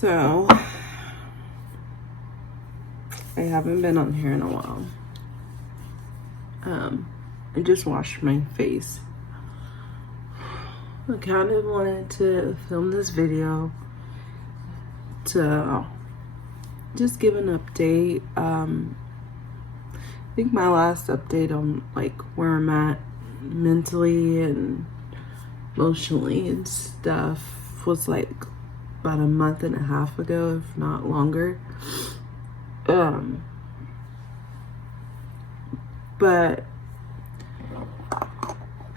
So, I haven't been on here in a while. I just washed my face. I kind of wanted to film this video to just give an update. I think my last update on like where I'm at mentally and emotionally and stuff was like about a month and a half ago, if not longer. But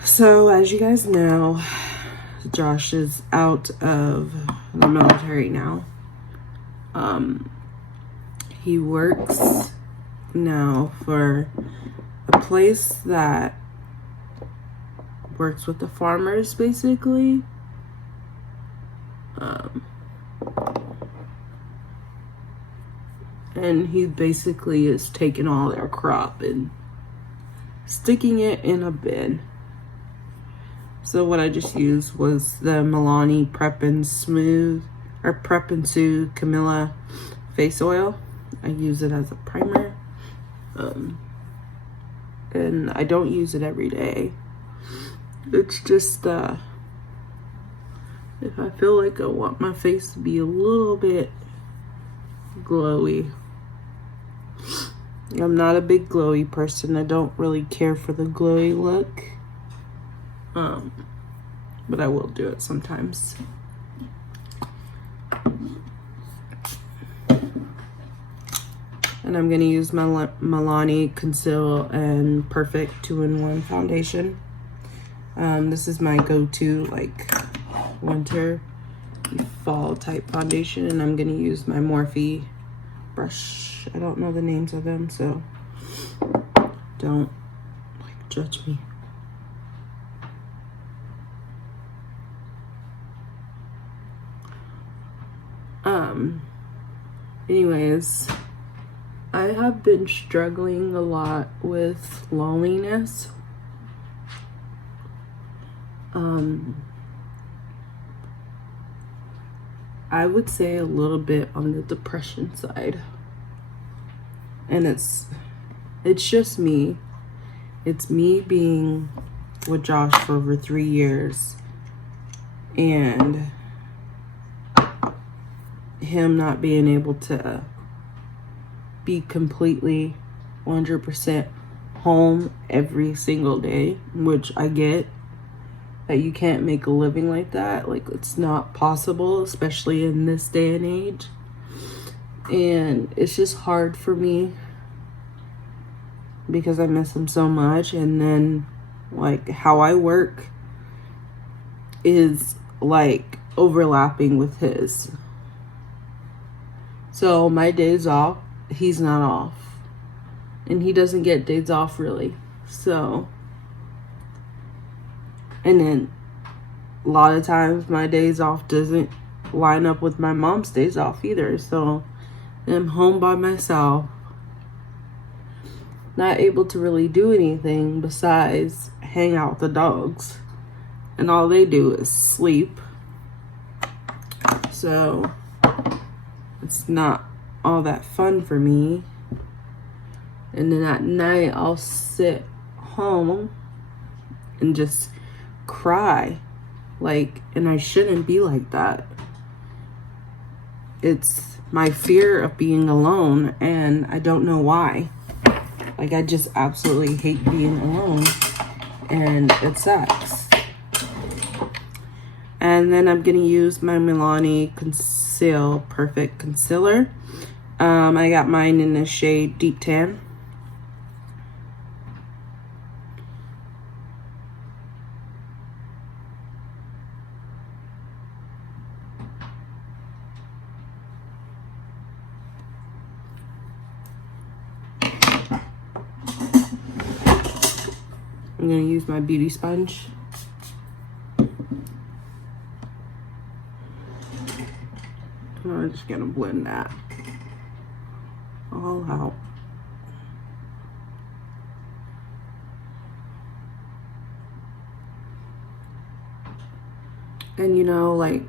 so as you guys know, Josh is out of the military now. He works now for a place that works with the farmers, basically. And he basically is taking all their crop and sticking it in a bin. So what I just used was the Milani Prep and Soothe Camilla face oil. I use it as a primer. And I don't use it every day. It's just if I feel like I want my face to be a little bit glowy. I'm not a big glowy person. I don't really care for the glowy look. But I will do it sometimes. And I'm gonna use my Milani Conceal and Perfect 2-in-1 foundation. This is my go-to like winter, fall type foundation, and I'm gonna use my Morphe brush. I don't know the names of them, so don't like judge me. Anyways, I have been struggling a lot with loneliness. I would say a little bit on the depression side. And it's just me. It's me being with Josh for over 3 years and him not being able to be completely 100% home every single day, which I get that you can't make a living like that. Like, it's not possible, especially in this day and age. And it's just hard for me because I miss him so much. And then like how I work is like overlapping with his. So my days off, he's not off. And he doesn't get days off really. So, and then a lot of times my days off doesn't line up with my mom's days off either. So I'm home by myself, not able to really do anything besides hang out with the dogs. And all they do is sleep. So it's not all that fun for me. And then at night I'll sit home and just cry. Like, and I shouldn't be like that. It's my fear of being alone, and I don't know why. Like, I just absolutely hate being alone, and it sucks. And then I'm gonna use my Milani Conceal Perfect Concealer. I got mine in the shade Deep Tan. I'm gonna use my beauty sponge. I'm just gonna blend that all out. And you know, like,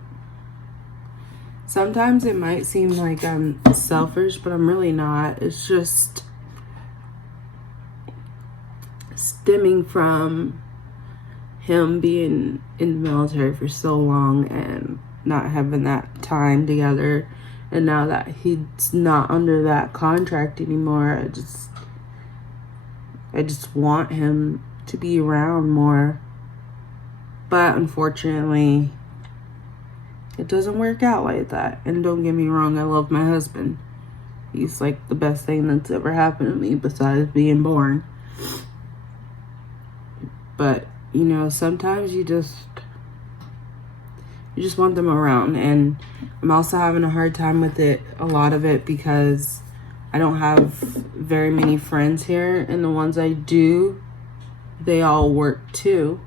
Sometimes it might seem like I'm selfish, but I'm really not. It's just stemming from him being in the military for so long and not having that time together. And now that he's not under that contract anymore, I just want him to be around more. But unfortunately, it doesn't work out like that. And don't get me wrong, I love my husband. He's like the best thing that's ever happened to me besides being born. But, you know, sometimes you just want them around. And I'm also having a hard time with it, a lot of it, because I don't have very many friends here. And the ones I do, they all work too.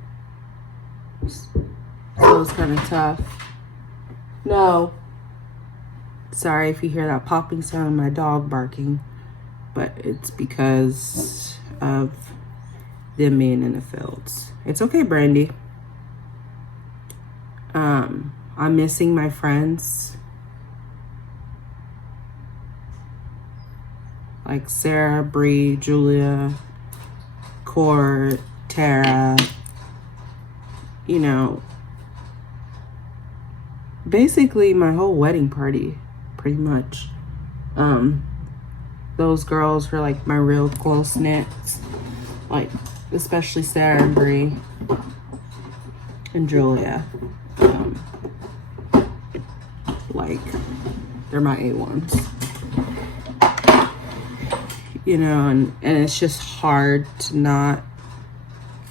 So it's kind of tough. No. Sorry if you hear that popping sound, my dog barking. But it's because of them being in the fields. It's okay, Brandy. I'm missing my friends. Like Sarah, Bree, Julia, Court, Tara. You know, basically my whole wedding party, pretty much. Those girls were like my real close knits. Like, especially Sarah and Bree and Julia. Like, they're my A1s. You know, and it's just hard to not,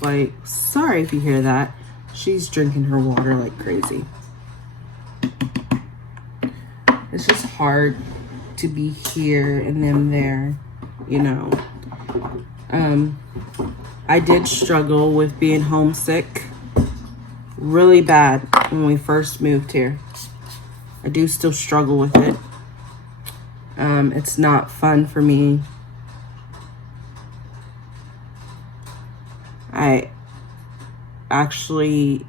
like, sorry if you hear that. She's drinking her water like crazy. It's just hard to be here and them there, you know. I did struggle with being homesick really bad when we first moved here. I do still struggle with it. It's not fun for me. I actually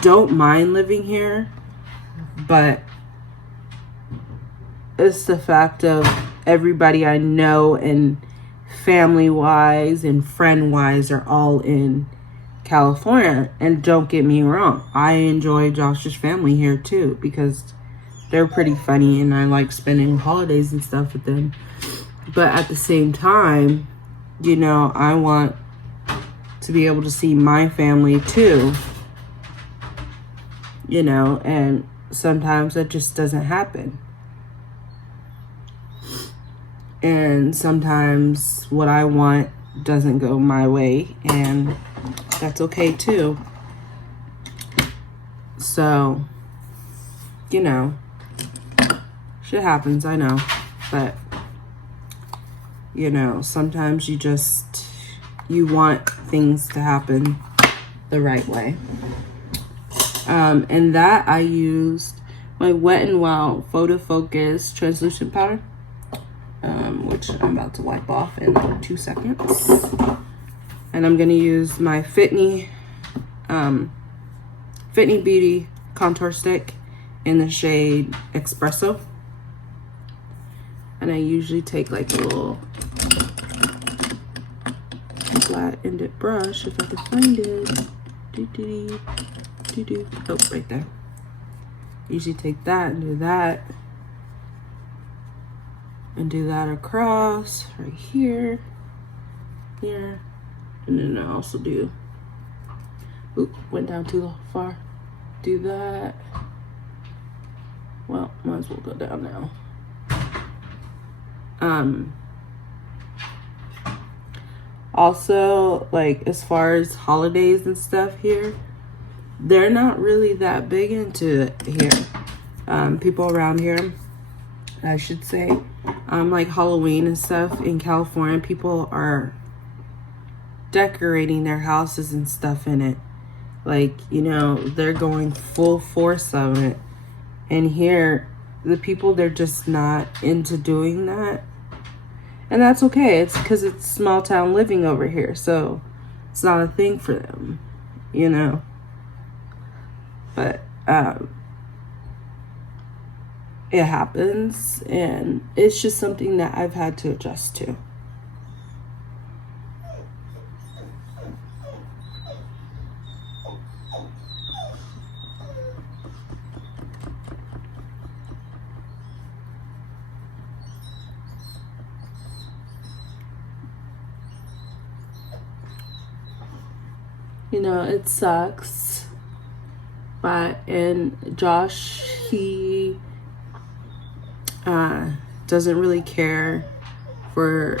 don't mind living here, but it's the fact of everybody I know and family-wise and friend-wise are all in California. And don't get me wrong, I enjoy Josh's family here too, because they're pretty funny and I like spending holidays and stuff with them. But at the same time, you know, I want to be able to see my family too, you know, and sometimes that just doesn't happen. And sometimes what I want doesn't go my way, and that's okay too. So, you know, shit happens, I know. But, you know, sometimes you want things to happen the right way. And that I used my Wet n Wild Photo Focus Translucent Powder. Which I'm about to wipe off in like 2 seconds. And I'm gonna use my Fitney Beauty contour stick in the shade Espresso. And I usually take like a little flat-ended brush, if I can find it. Oh, right there. Usually take that and do that. And do that across right here, here, and then I also do, oop, went down too far, do that, well, might as well go down now. Also, like, as far as holidays and stuff here, they're not really that big into it here. People around here, I should say, like Halloween and stuff in California, people are decorating their houses and stuff in it. Like, you know, they're going full force on it. And here, the people, they're just not into doing that. And that's okay. It's because it's small town living over here. So it's not a thing for them, you know. But it happens, and it's just something that I've had to adjust to. You know, it sucks, but, and Josh, he doesn't really care for,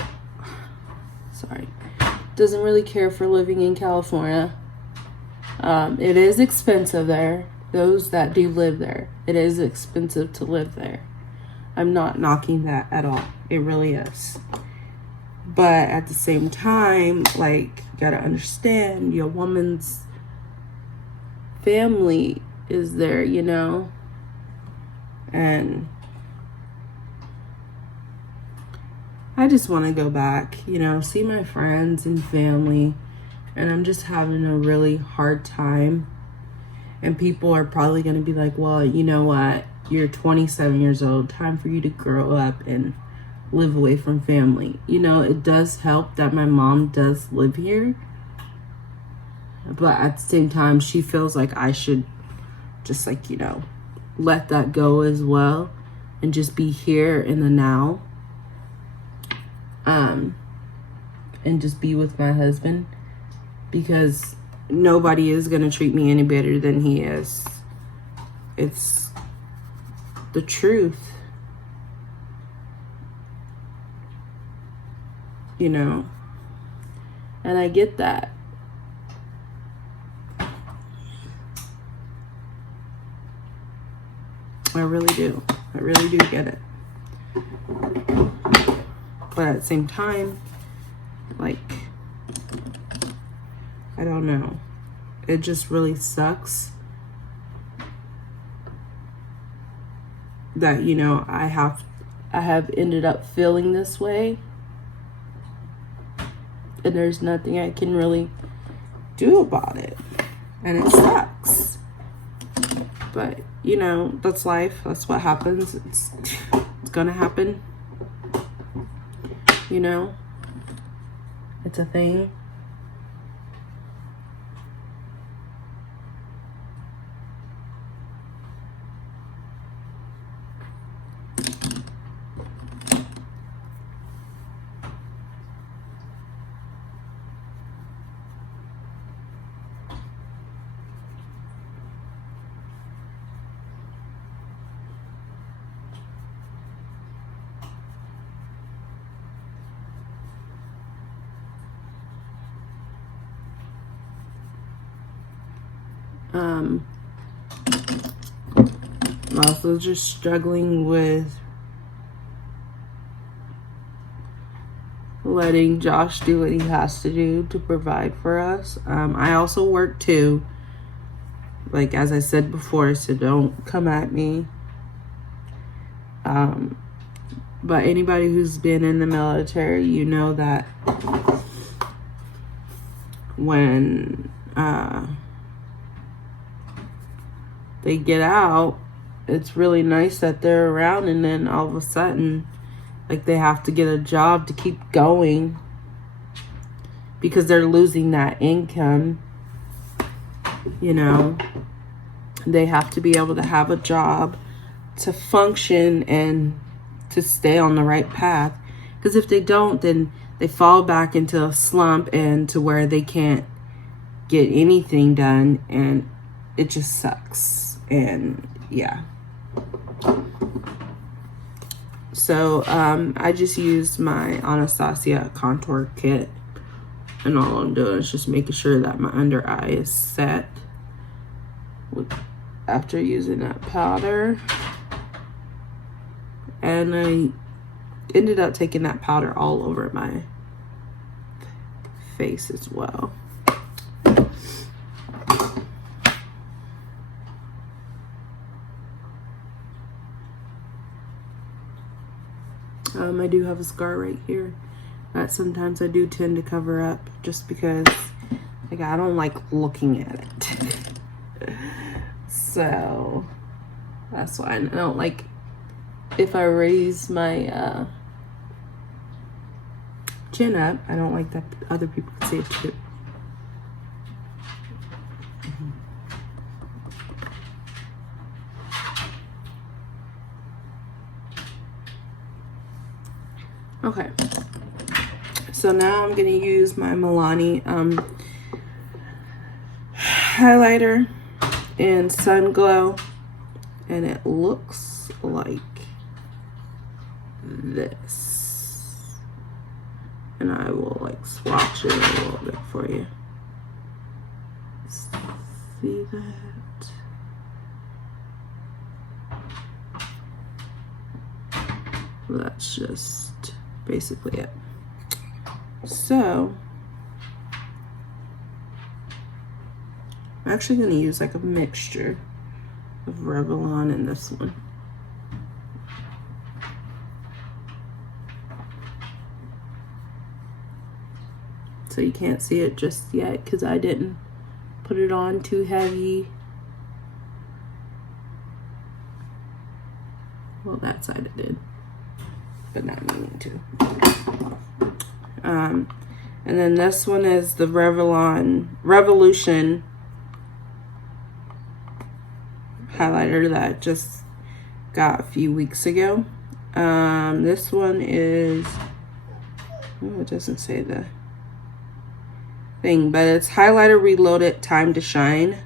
doesn't really care for living in California. It is expensive there. Those that do live there, it is expensive to live there. I'm not knocking that at all. It really is. But at the same time, like, you gotta understand your woman's family is there, you know? And I just want to go back, you know, see my friends and family. And I'm just having a really hard time. And people are probably going to be like, well, you know what? You're 27 years old. Time for you to grow up and live away from family. You know, it does help that my mom does live here. But at the same time, she feels like I should just, like, you know, let that go as well. And just be here in the now. And just be with my husband. Because nobody is going to treat me any better than he is. It's the truth. You know? And I get that. I really do. I really do get it. But at the same time, like, I don't know. It just really sucks that, you know, I have ended up feeling this way. And there's nothing I can really do about it. And it sucks. But, you know, that's life. That's what happens. It's gonna happen. You know? It's a thing. I'm also just struggling with letting Josh do what he has to do to provide for us. I also work too, like as I said before, so don't come at me. But anybody who's been in the military, you know that when they get out, it's really nice that they're around, and then all of a sudden, like, they have to get a job to keep going because they're losing that income. You know, they have to be able to have a job to function and to stay on the right path, because if they don't, then they fall back into a slump and to where they can't get anything done, and it just sucks. And yeah, so I just used my Anastasia contour kit, and all I'm doing is just making sure that my under eye is set after using that powder. And I ended up taking that powder all over my face as well. I do have a scar right here that sometimes I do tend to cover up just because, like, I don't like looking at it. So that's why I don't like if I raise my chin up, I don't like that other people can see it too. Okay, so now I'm gonna use my Milani highlighter in Sun Glow, and it looks like this. And I will like swatch it a little bit for you. See that? Well, that's just basically it. So I'm actually going to use like a mixture of Revlon in this one. So you can't see it just yet because I didn't put it on too heavy. Well, that side it did, but not meaning to. And then this one is the Revlon Revolution highlighter that I just got a few weeks ago. This one is, oh, it doesn't say the thing, but it's highlighter reloaded time to shine.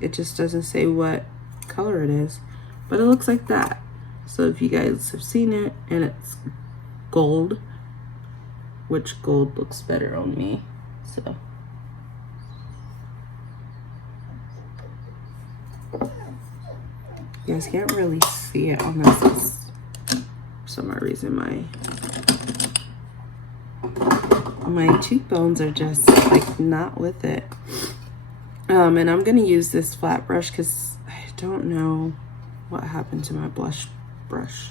It just doesn't say what color it is, but it looks like that. So if you guys have seen it, and it's gold, which gold looks better on me, so you guys can't really see it on this. For some reason my cheekbones are just like not with it. And I'm gonna use this flat brush because I don't know what happened to my blush brush.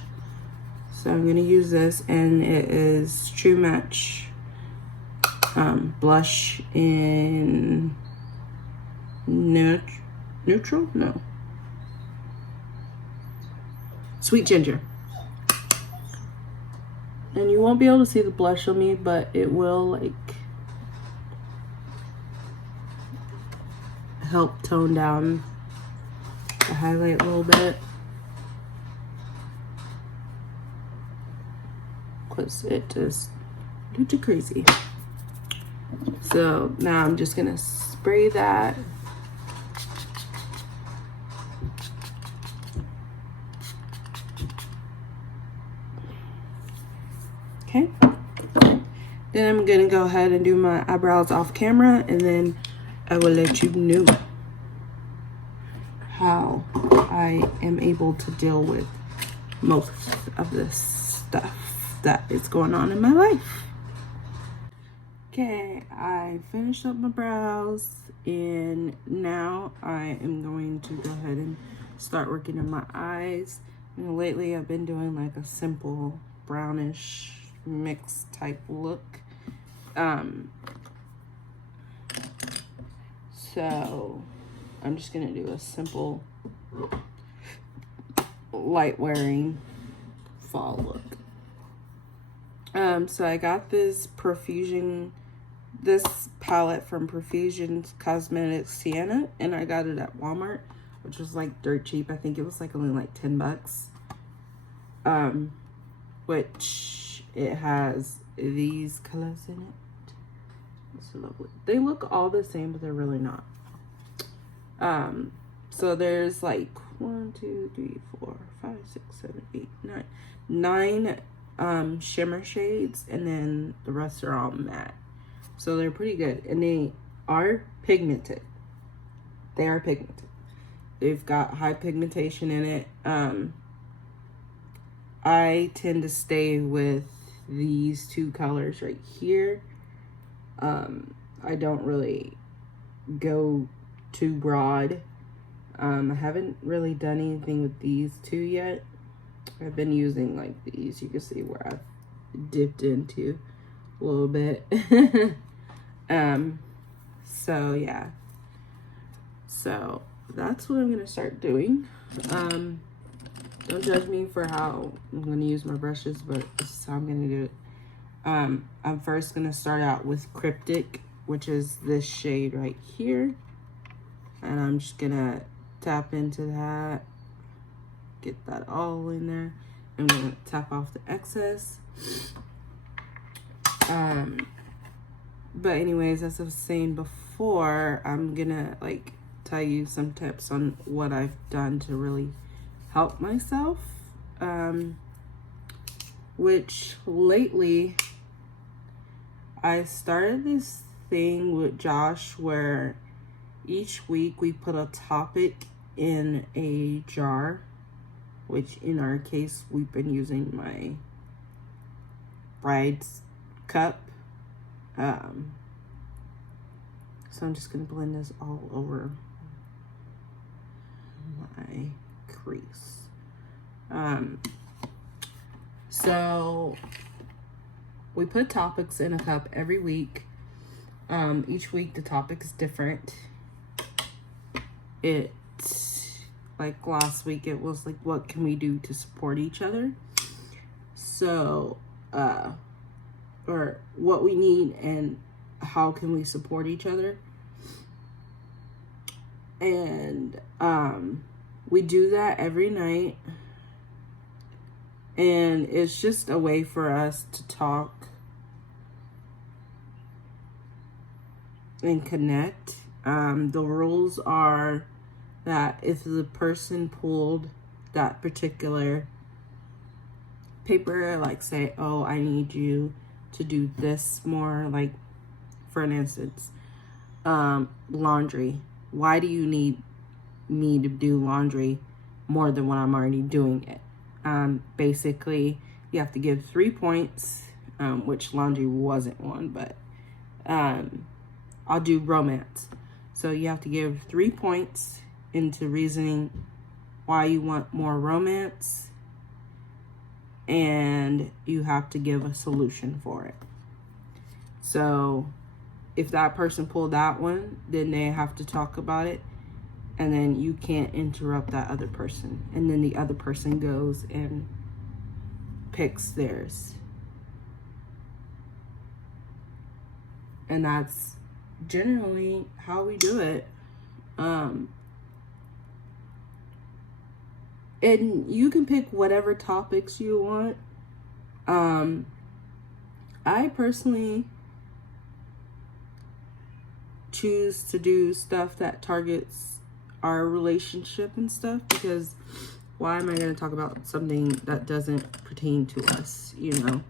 So I'm gonna use this, and it is True Match blush in neutral? No. Sweet Ginger. And you won't be able to see the blush on me, but it will like help tone down the highlight a little bit, because it just do too crazy. So now I'm just gonna spray that. Okay, then I'm gonna go ahead and do my eyebrows off camera, and then I will let you know how I am able to deal with most of this stuff that is going on in my life. Okay, I finished up my brows, and now I am going to go ahead and start working on my eyes. You know, lately I've been doing like a simple brownish mix type look. So I'm just gonna do a simple light wearing fall look. So I got this palette from Profusion Cosmetics Sienna, and I got it at Walmart, which was like dirt cheap. I think it was like only like 10 bucks. Which it has these colors in it. It's lovely. They look all the same, but they're really not. So there's like 1, 2, 3, 4, 5, 6, 7, 8, 9 shimmer shades, and then the rest are all matte. So they're pretty good, and they are pigmented. They are pigmented. They've got high pigmentation in it. I tend to stay with these two colors right here. I don't really go too broad. I haven't really done anything with these two yet. I've been using like these. You can see where I've dipped into a little bit. So yeah. So that's what I'm gonna start doing. Don't judge me for how I'm going to use my brushes, but this is how I'm going to do it. I'm first going to start out with Cryptic, which is this shade right here. And I'm just going to tap into that. Get that all in there. I'm going to tap off the excess. But anyways, as I was saying before, I'm going to like tell you some tips on what I've done to really help myself, which lately I started this thing with Josh where each week we put a topic in a jar, which in our case we've been using my bride's cup. So I'm just gonna blend this all over my crease. So we put topics in a cup every week. Each week the topic is different. Like last week it was like, what can we do to support each other? So or what we need and how can we support each other. And we do that every night, and it's just a way for us to talk and connect. The rules are that if the person pulled that particular paper, like say, oh, I need you to do this more, like for an instance, laundry. Why do you need me to do laundry more than when I'm already doing it? Basically, you have to give 3 points, which laundry wasn't one, but I'll do romance. So you have to give 3 points into reasoning why you want more romance, and you have to give a solution for it. So if that person pulled that one, then they have to talk about it, and then you can't interrupt that other person. And then the other person goes and picks theirs. And that's generally how we do it. And you can pick whatever topics you want. I personally choose to do stuff that targets our relationship and stuff, because why am I going to talk about something that doesn't pertain to us, you know?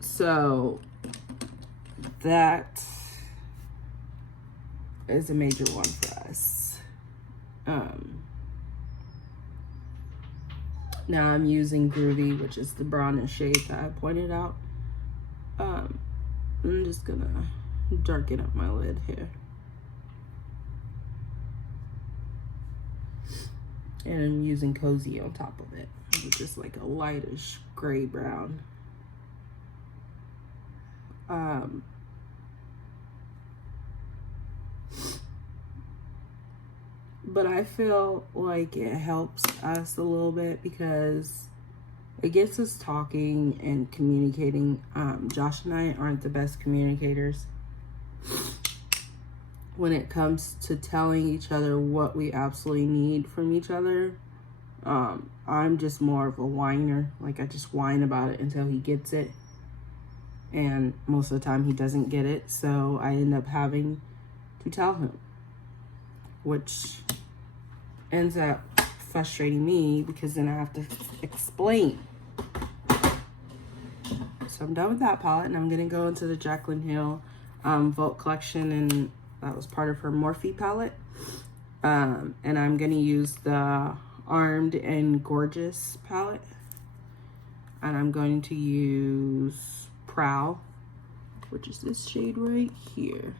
So that is a major one for us. Now I'm using Groovy, which is the brownish shade that I pointed out. I'm just gonna darken up my lid here. And I'm using Cozy on top of it, which is like a lightish gray brown. But I feel like it helps us a little bit because it gets us talking and communicating. Josh and I aren't the best communicators when it comes to telling each other what we absolutely need from each other. I'm just more of a whiner. Like, I just whine about it until he gets it. And most of the time he doesn't get it. So I end up having to tell him, which ends up frustrating me because then I have to explain. So I'm done with that palette, and I'm going to go into the Jaclyn Hill Vault collection, and that was part of her Morphe palette. And I'm going to use the Armed and Gorgeous palette. And I'm going to use Prowl, which is this shade right here.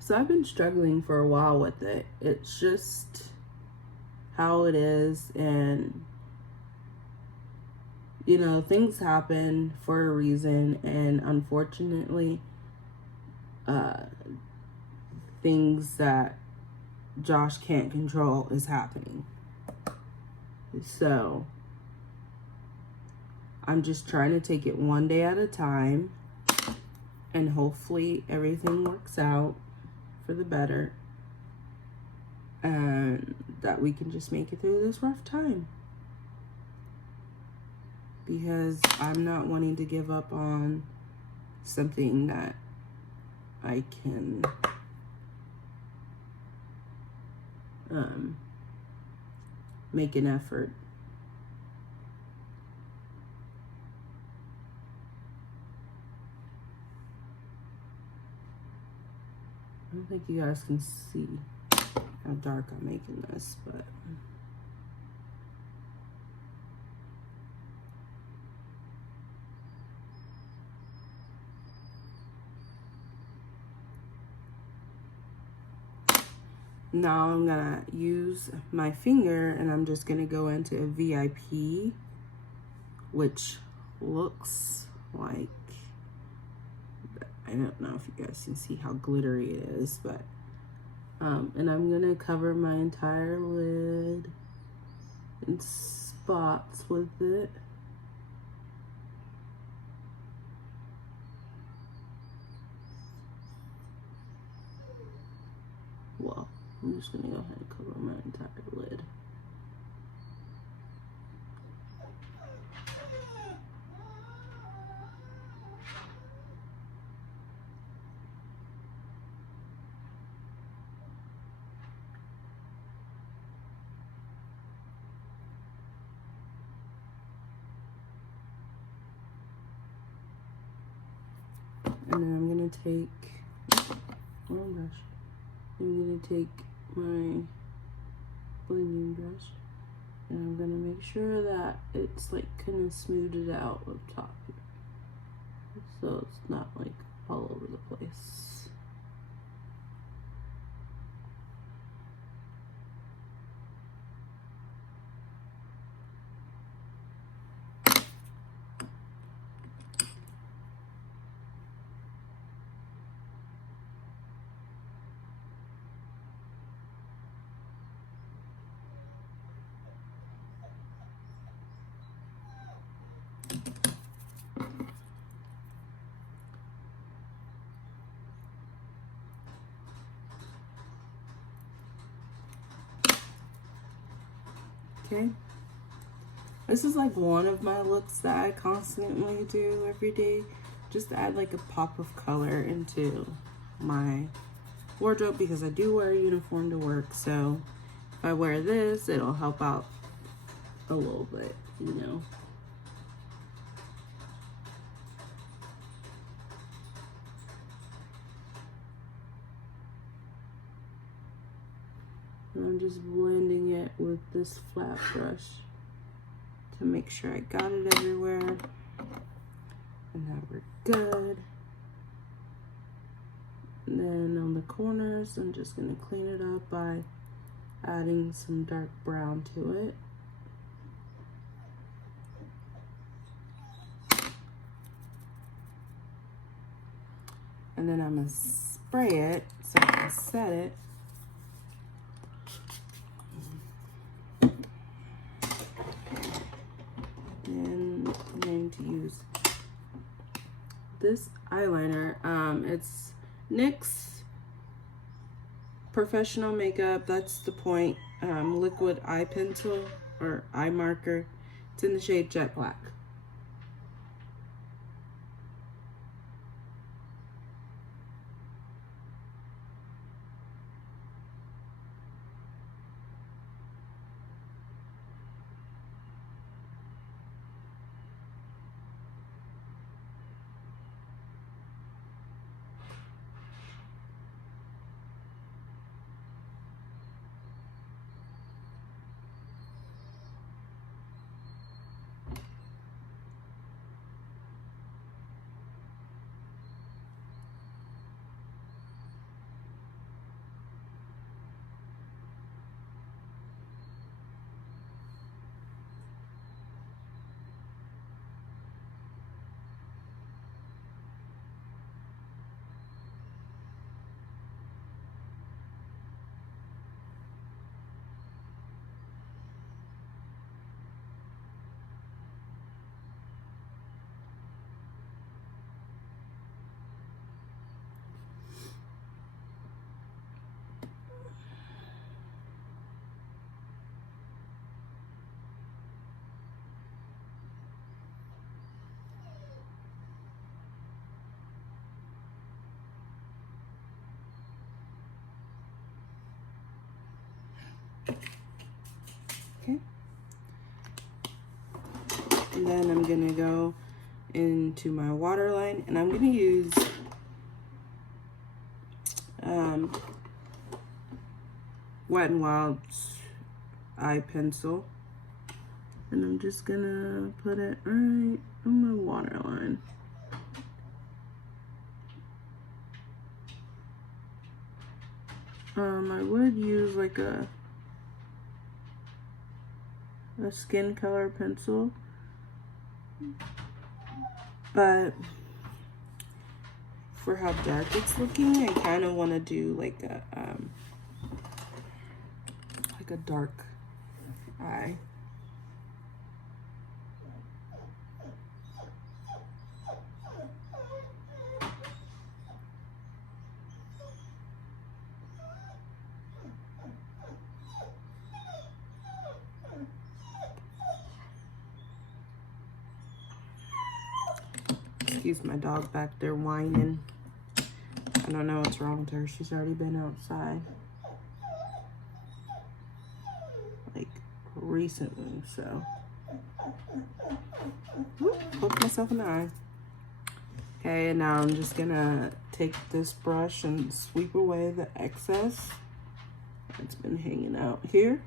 So I've been struggling for a while with it. It's just how it is, and you know, things happen for a reason, and unfortunately, things that Josh can't control is happening. So I'm just trying to take it one day at a time, and hopefully everything works out for the better, and that we can just make it through this rough time. Because I'm not wanting to give up on something that I can make an effort. I don't think you guys can see how dark I'm making this, but now I'm gonna use my finger and I'm just gonna go into a VIP, which looks like, I don't know if you guys can see how glittery it is, but and I'm gonna cover my entire lid in spots with it. Well, I'm just gonna go ahead and cover my entire lid. And then I'm gonna take my blending brush, and I'm gonna make sure that it's like kind of smoothed out up top here, so it's not like all over the place. Okay, this is like one of my looks that I constantly do every day, just to add like a pop of color into my wardrobe, because I do wear a uniform to work, so if I wear this, it'll help out a little bit, you know. And I'm just blending it with this flat brush to make sure I got it everywhere. And now we're good. And then on the corners, I'm just gonna clean it up by adding some dark brown to it. And then I'm gonna spray it so I can set it. And I'm going to use this eyeliner. It's NYX Professional Makeup, That's the Point, liquid eye pencil or eye marker. It's in the shade Jet Black. And then I'm gonna go into my waterline, and I'm gonna use Wet n Wild's eye pencil, and I'm just gonna put it right on my waterline. I would use like a skin color pencil, but for how dark it's looking, I kind of want to do like a dark eye. Excuse my dog back there whining. I don't know what's wrong with her. She's already been outside, like, recently, so. Whoop, poked myself in the eye. Okay, and now I'm just gonna take this brush and sweep away the excess that's been hanging out here.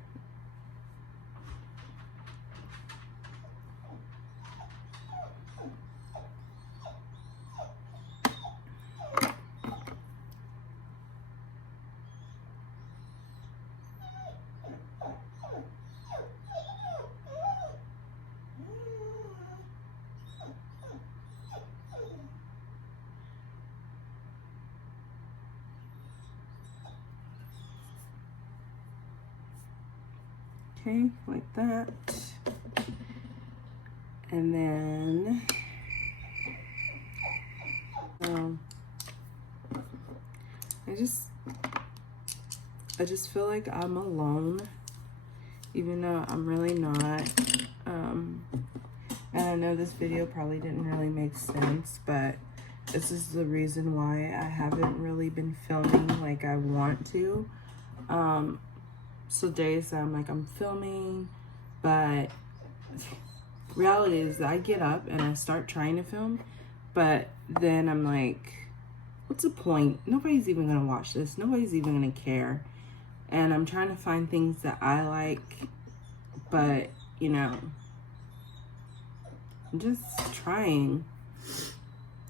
Okay, like that. And then I just feel like I'm alone, even though I'm really not. And I know this video probably didn't really make sense, but this is the reason why I haven't really been filming like I want to. So days that I'm filming, but reality is that I get up and I start trying to film, but then I'm like, what's the point? Nobody's even gonna watch this. Nobody's even gonna care. And I'm trying to find things that I like, but you know, I'm just trying.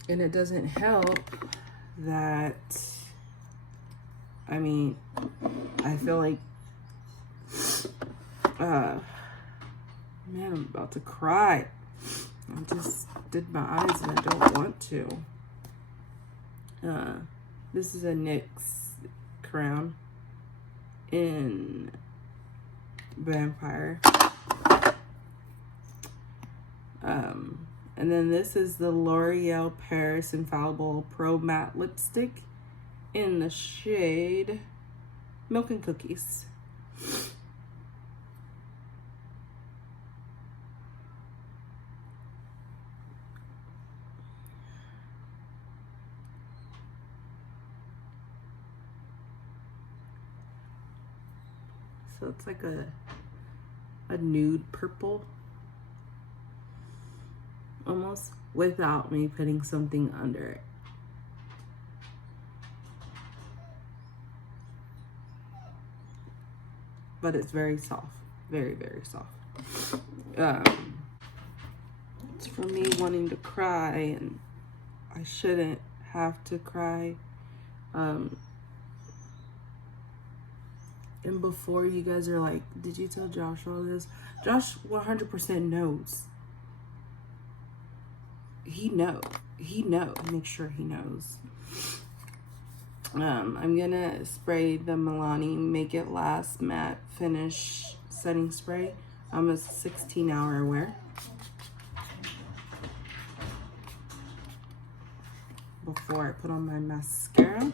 And it doesn't help that, I mean, I feel like, man, I'm about to cry. I just did my eyes and I don't want to. This is a NYX crown in Vampire. And then this is the L'Oreal Paris Infallible Pro Matte Lipstick in the shade Milk and Cookies. So it's like a nude purple, almost, without me putting something under it. But it's very soft, very, very soft. It's for me wanting to cry, and I shouldn't have to cry. And before you guys are like, did you tell Josh all this? Josh 100% knows. He knows. Make sure he knows. I'm gonna spray the Milani Make It Last Matte Finish Setting Spray. I'm a 16-hour wear. Before I put on my mascara.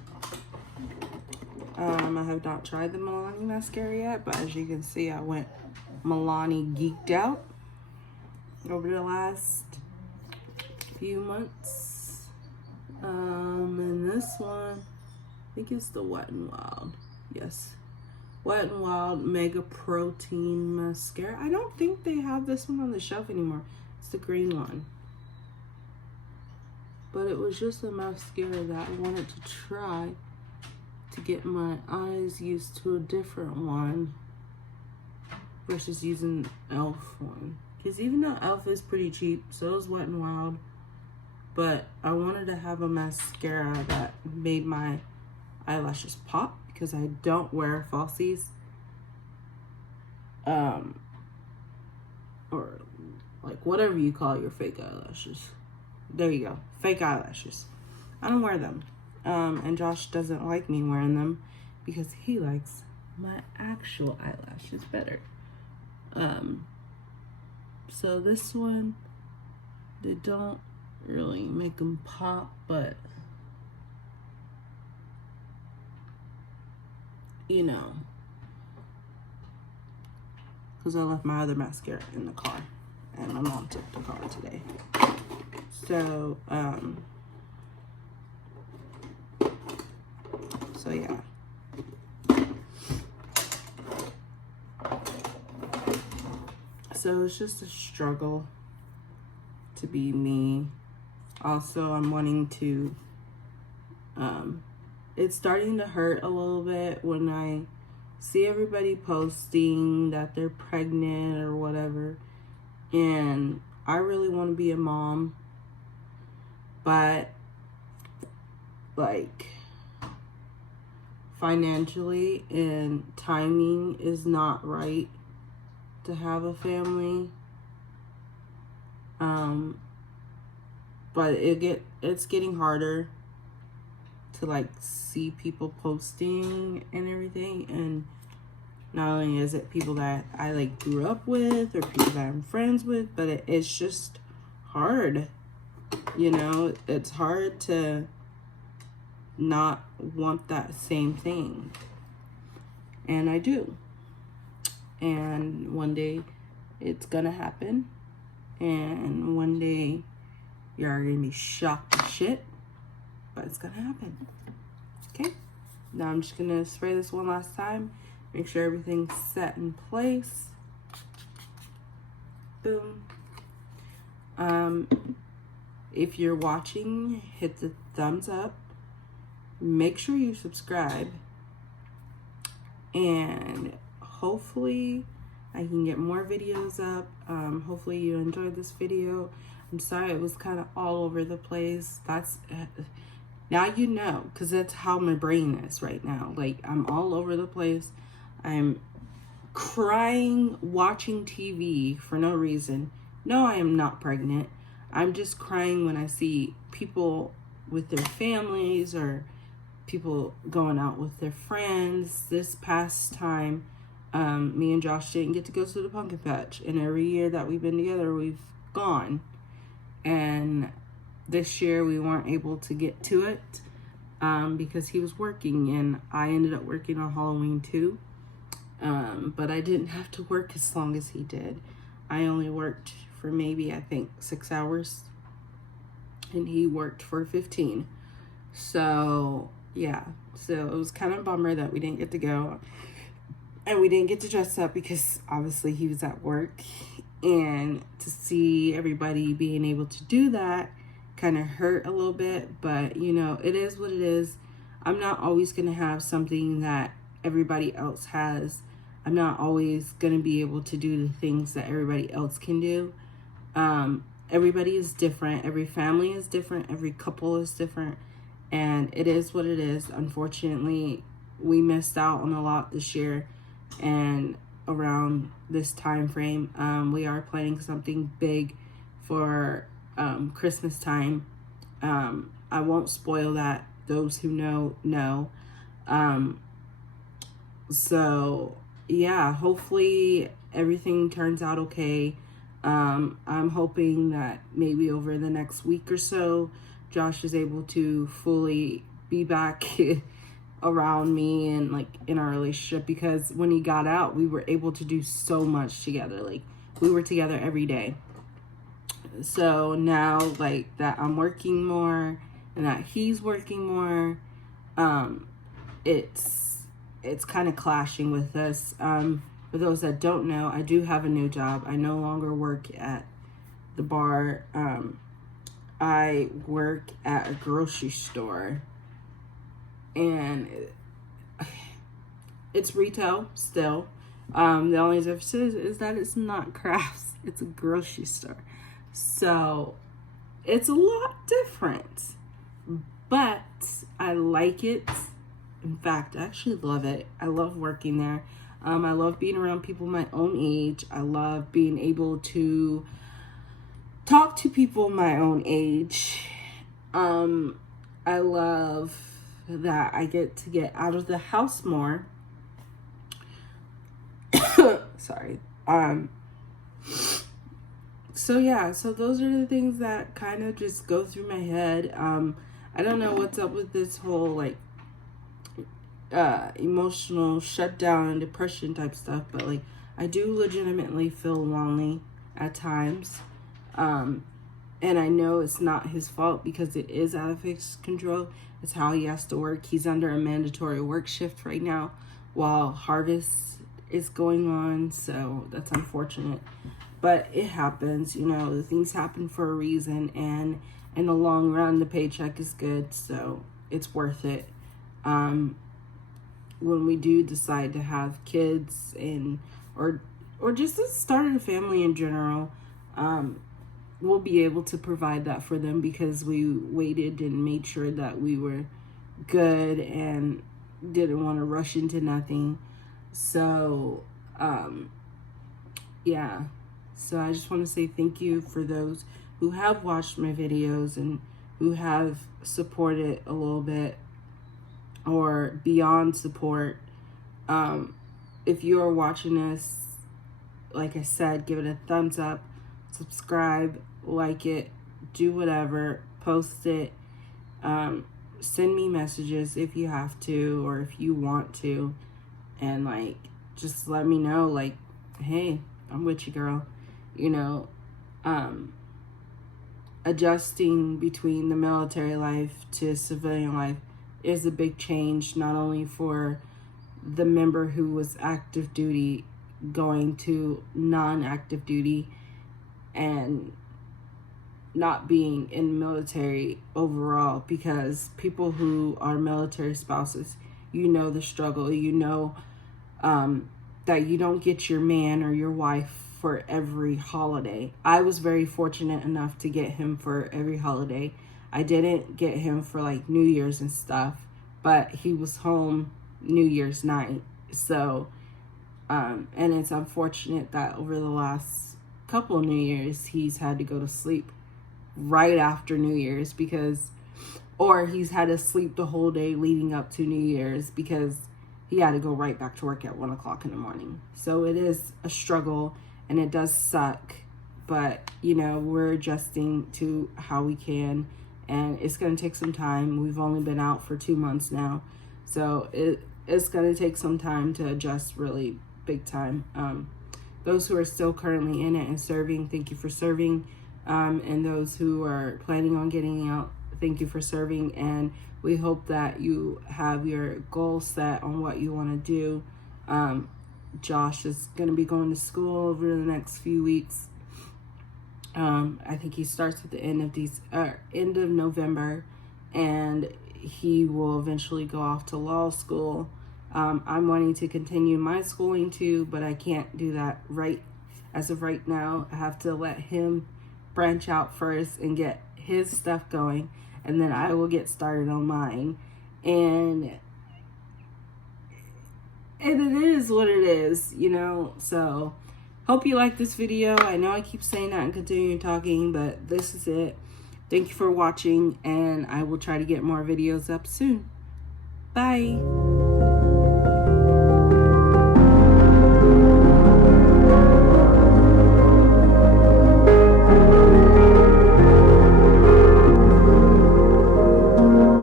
I have not tried the Milani mascara yet, but as you can see, I went Milani geeked out over the last few months. And this one, I think it's the Wet n Wild. Yes, Wet n Wild Mega Protein Mascara. I don't think they have this one on the shelf anymore. It's the green one. But it was just a mascara that I wanted to try to get my eyes used to a different one versus using e.l.f. one. Because even though e.l.f. is pretty cheap, so is Wet n Wild. But I wanted to have a mascara that made my eyelashes pop because I don't wear falsies. Or like whatever you call your fake eyelashes. There you go. Fake eyelashes. I don't wear them. And Josh doesn't like me wearing them because he likes my actual eyelashes better. So this one, they don't really make them pop, but you know, because I left my other mascara in the car and my mom took the car today. So, so yeah. So it's just a struggle to be me. Also, I'm wanting to, it's starting to hurt a little bit when I see everybody posting that they're pregnant or whatever. And I really want to be a mom, but like financially and timing is not right to have a family. But it's getting harder to like see people posting and everything, and not only is it people that I like grew up with or people that I'm friends with, but it's just hard. You know, it's hard to not want that same thing. And I do. And one day it's gonna happen. And one day you're gonna be shocked as shit. But it's gonna happen. Okay? Now I'm just gonna spray this one last time. Make sure everything's set in place. Boom. If you're watching, hit the thumbs up. Make sure you subscribe. And hopefully I can get more videos up. Hopefully you enjoyed this video. I'm sorry it was kind of all over the place. That's now you know, because that's how my brain is right now. Like, I'm all over the place. I'm crying watching TV for no reason. No, I am not pregnant. I'm just crying when I see people with their families or people going out with their friends. This past time, me and Josh didn't get to go to the pumpkin patch, and every year that we've been together, we've gone. And this year we weren't able to get to it because he was working, and I ended up working on Halloween too. But I didn't have to work as long as he did. I only worked for maybe, I think, 6 hours, and he worked for 15. So yeah, so it was kind of a bummer that we didn't get to go, and we didn't get to dress up because obviously he was at work. And to see everybody being able to do that kind of hurt a little bit, but you know, it is what it is. I'm not always going to have something that everybody else has. I'm not always going to be able to do the things that everybody else can do. Everybody is different. Every family is different. Every couple is different. And it is what it is. Unfortunately, we missed out on a lot this year. And around this time frame, we are planning something big for Christmas time. I won't spoil that. Those who know. So yeah, hopefully everything turns out okay. I'm hoping that maybe over the next week or so, Josh is able to fully be back around me and like in our relationship, because when he got out, we were able to do so much together. Like, we were together every day. So now, like, that I'm working more and that he's working more, it's kind of clashing with us. For those that don't know, I do have a new job. I no longer work at the bar. I work at a grocery store, and it's retail still. The only difference is that it's not crafts. It's a grocery store. So it's a lot different, but I like it. In fact, I actually love it. I love working there. I love being around people my own age. I love being able to talk to people my own age. I love that I get to get out of the house more. Sorry. So yeah, so those are the things that kind of just go through my head. I don't know what's up with this whole like emotional shutdown and depression type stuff, but like I do legitimately feel lonely at times. And I know it's not his fault because it is out of his control. It's how he has to work. He's under a mandatory work shift right now while harvest is going on, so that's unfortunate. But it happens, you know, things happen for a reason, and in the long run the paycheck is good, so it's worth it. When we do decide to have kids and or just to start a family in general, we'll be able to provide that for them because we waited and made sure that we were good and didn't want to rush into nothing. So yeah, so I just want to say thank you for those who have watched my videos and who have supported a little bit or beyond support. If you are watching this, like I said, give it a thumbs up, subscribe, like it, do whatever, post it, send me messages if you have to or if you want to, and like just let me know, like, hey, I'm with you, girl. You know, adjusting between the military life to civilian life is a big change, not only for the member who was active duty going to non-active duty and not being in the military overall, because people who are military spouses, you know the struggle, you know that you don't get your man or your wife for every holiday. I was very fortunate enough to get him for every holiday. I didn't get him for like New Year's and stuff, but he was home New Year's night. So, and it's unfortunate that over the last couple of New Year's, he's had to go to sleep right after New Year's or he's had to sleep the whole day leading up to New Year's because he had to go right back to work at 1 o'clock in the morning. So it is a struggle and it does suck, but you know, we're adjusting to how we can, and it's going to take some time. We've only been out for 2 months now, so it's going to take some time to adjust really big time. Those who are still currently in it and serving, thank you for serving. And those who are planning on getting out, thank you for serving. And we hope that you have your goal set on what you want to do. Josh is going to be going to school over the next few weeks. I think he starts at the end of November, and he will eventually go off to law school. I'm wanting to continue my schooling too, but I can't do that as of right now. I have to let him branch out first and get his stuff going, and then I will get started on mine. And it is what it is, you know. So hope you like this video. I know I keep saying that and continuing talking, but this is it. Thank you for watching, and I will try to get more videos up soon. Bye.